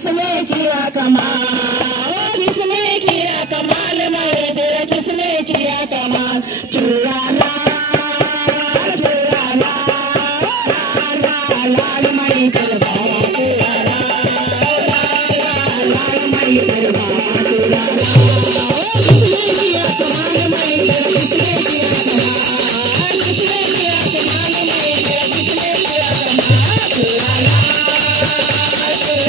किसने किया कमाल, किसने किया कमाल मेरे दिल, किसने किया कमाल। चूड़ा लाल चूड़ा लाल लाल लाल मई तेरे बाबा चूड़ा लाल लाल मई तेरे बाबा चूड़ा लाल। किसने किया कमाल मई तेरे, किसने किया कमाल, किसने किया कमाल मई तेरे, किसने किया कमाल। चूड़ा लाल चूड़ा लाल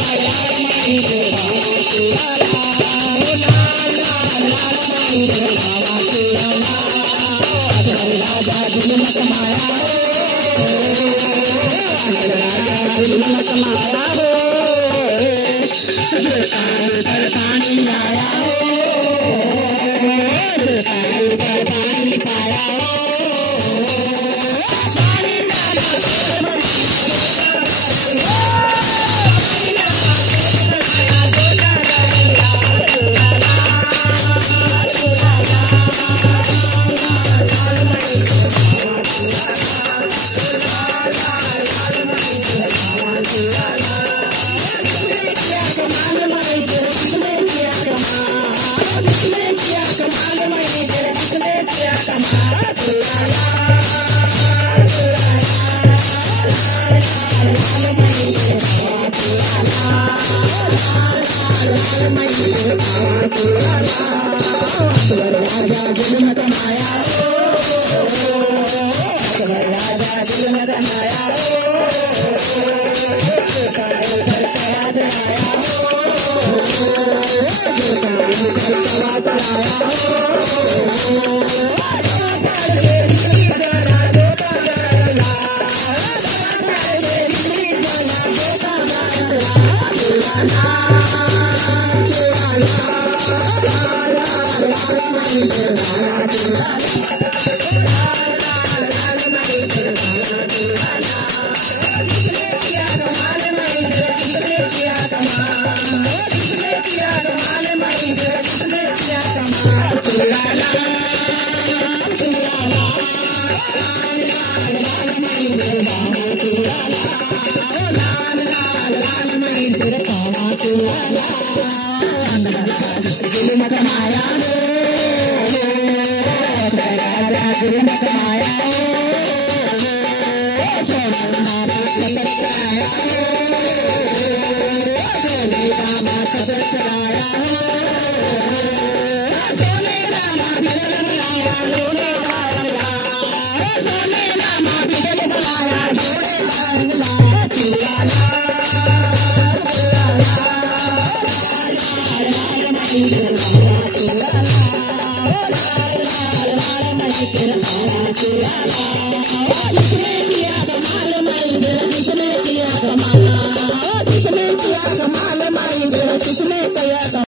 लाल मई तेरे बाबा चूड़ा लाल लाल लाल मई तेरे बाबा चूड़ा लाल। राजा दिल में कमाया हो, राजा दिल में कमाया हो, ऊपर पानी आया हो, ऊपर पानी पाया हो। राजा दिल में कमाया हो, राजा दिल में कमाया हो, चलाया Thank you.